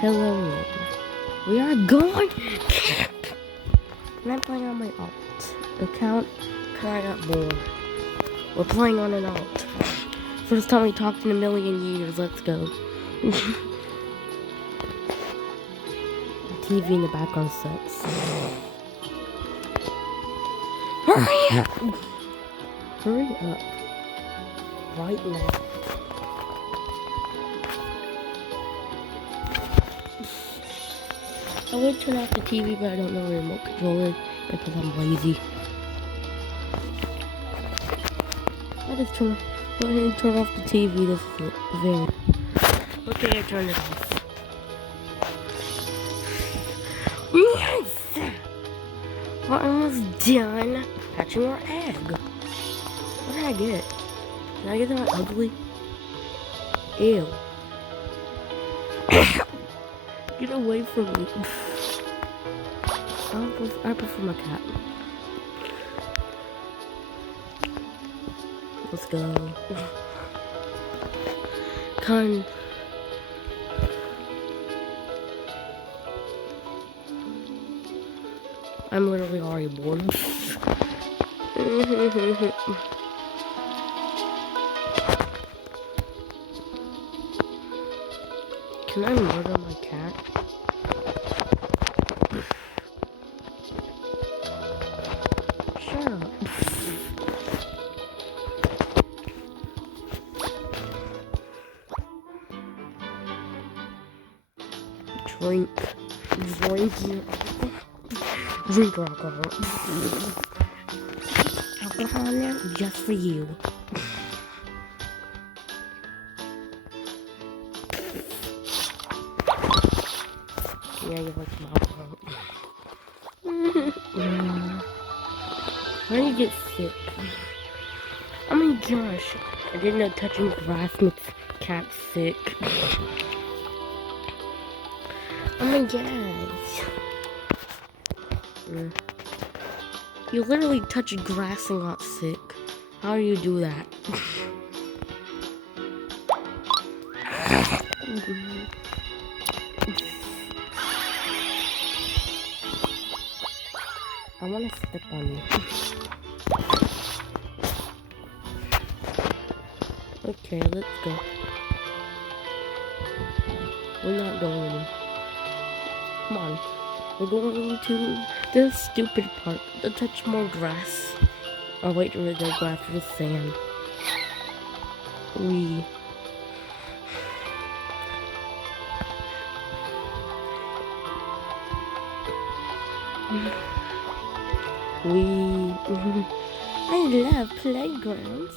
Hello. We are going camp. And I'm playing on my alt account because I got bored. We're playing on an alt. First time we talked in a million years. Let's go. TV in the background sucks. Hurry up! Hurry up. Right now. I would turn off the TV, but I don't know where the remote control is because I'm lazy. I just go ahead and turn off the TV. This is it. Very. Okay, I turned it off. Yes! We're almost done hatching our egg. What did I get? Did I get that ugly? Ew. Get away from me. I prefer my cat. Let's go. Con. I'm literally already bored. Can I murder my cat? Shut up. Drink alcohol. Alcohol now, just for you. Yeah, you like some alcohol. Why do you get sick? Oh my gosh, I didn't know touching grass makes cats sick. Oh my gosh. You literally touched grass and got sick. How do you do that? I want to step on you. Okay, let's go. We're not going. Come on. We're going to the stupid park to touch more grass. Oh wait, there's no grass, there's sand. We I love playgrounds.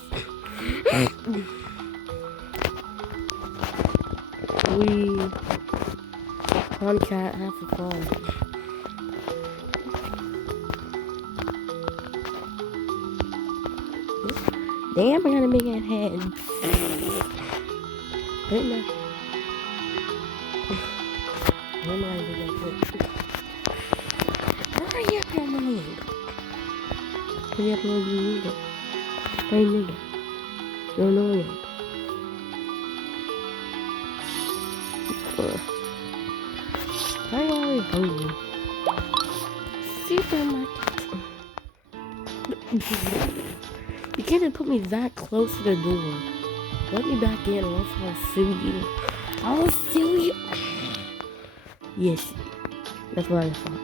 One cat, half a fall. Damn, I got a big ass head. Where am I big ass head? Hurry up, you're annoying. Hurry up, you need it. Hey, nigga. You're annoying. I'm already hungry. Supermarket. You can't put me that close to the door. Let me back in or else I'll sue you. I'll sue you. Yes. That's what I thought.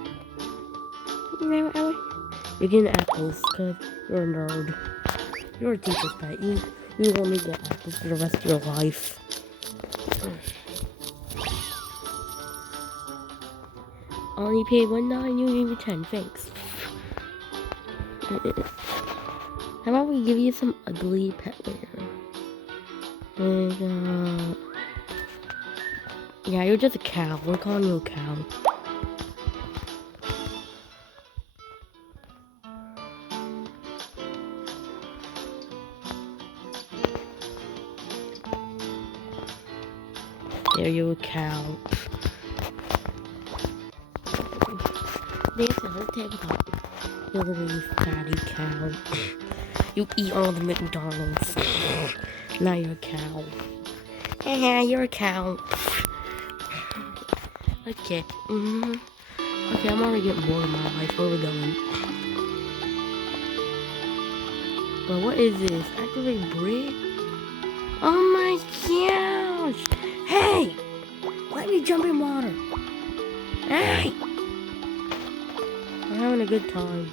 You're getting apples because you're a nerd. You're a teacher's pet. You will only get apples for the rest of your life. I only paid $1 and you gave me 10. Thanks. How about we give you some ugly pet wear? Yeah, you're just a cow. We're calling you a cow. Yeah, you're a cow. There's a tabletop. You're the really fatty cow. You eat all the McDonald's. Now you're a cow. Haha, you're a cow. Okay. Okay, I'm already getting bored of my life. Where are we going? But what is this? Activate bridge? Oh my gosh! Hey! Let me jump in water! Hey! I'm having a good time.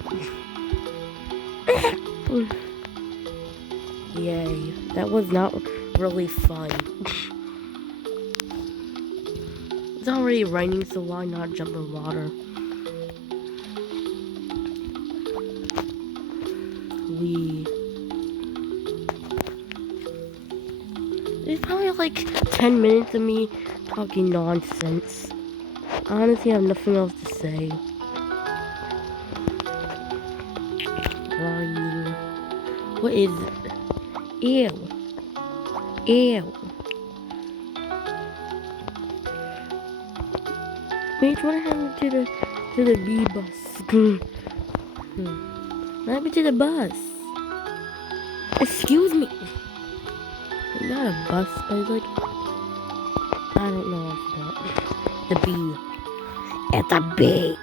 Yay. That was not really fun. It's already raining, so why not jump in water? It's probably like 10 minutes of me talking nonsense. Honestly, I have nothing else to say. What is it? Ew. Ew. Mitch, what happened to the bee bus? What happened to the bus? Excuse me. It's not a bus, but it's like, I don't know what's that. The bee. It's a bee.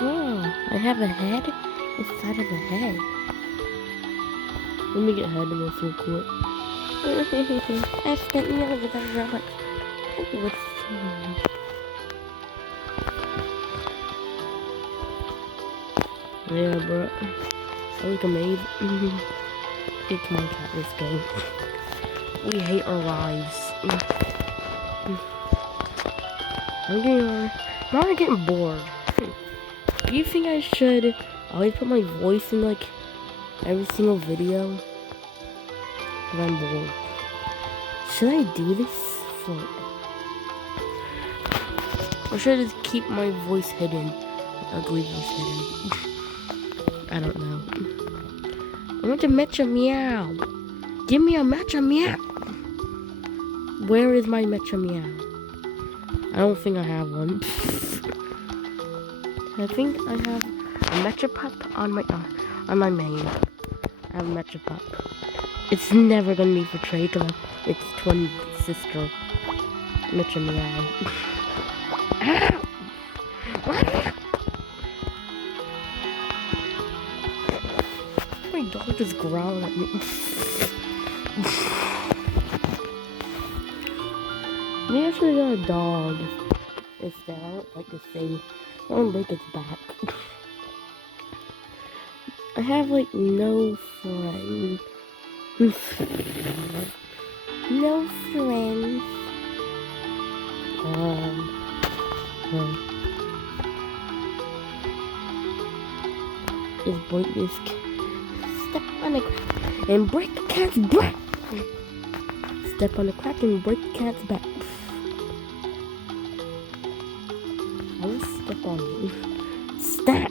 Oh, I have a head inside of a head. Let me get head in this real quick. I spent millions of dollars. What's yeah, bro. I look amazing. Okay, come on, cat, let's go. We hate our lives. I'm already getting bored. Do you think I should always put my voice in like every single video? But I'm bored. Should I do this for? Or should I just keep my voice hidden? My ugly voice hidden. I don't know. I want to Mecha Meow. Give me a Mecha Meow. Where is my Mecha Meow? I don't think I have one. I think I have a Mecha Pup on my main. I have a Mecha Pup. It's never gonna be portrayed to its twin sister, Mecha Meow. Ow! My dog just growled at me. We actually got a dog. It's there. I don't like this thing. I don't break its back. I have like no friends. No friends. Just break this. Step on the crack and break the cat's back. Step on the crack and break the cat's back. I will step on you. Stop.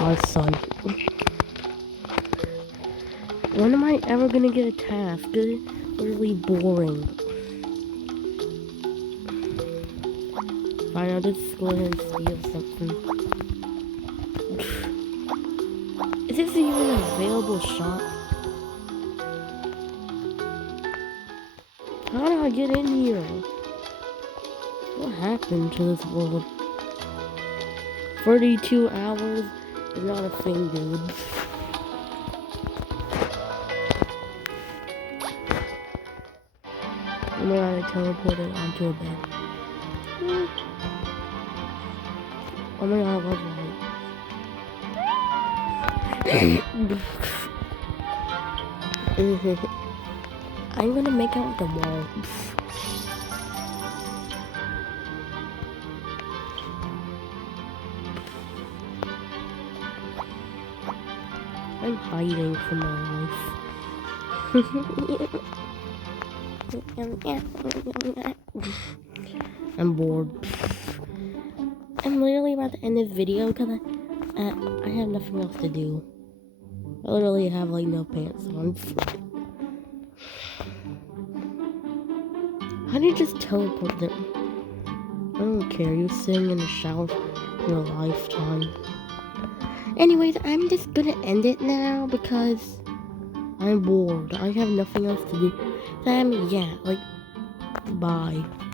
Our son. When am I ever gonna get a task? It's really boring. Fine, I'll just go ahead and steal something. Is this even an available shop? How do I get in here? What happened to this world? 32 hours is not a thing, dude. Oh my god, I teleported onto a bed. Oh my god, I was right. I'm gonna make out with the wall. I'm hiding from my life. I'm bored. I'm literally about to end this video because I have nothing else to do. I literally have like no pants on. How do you just teleport there? I don't care. You sing in the shower in a lifetime. Anyways, I'm just gonna end it now because I'm bored. I have nothing else to do. Yeah, like Bye.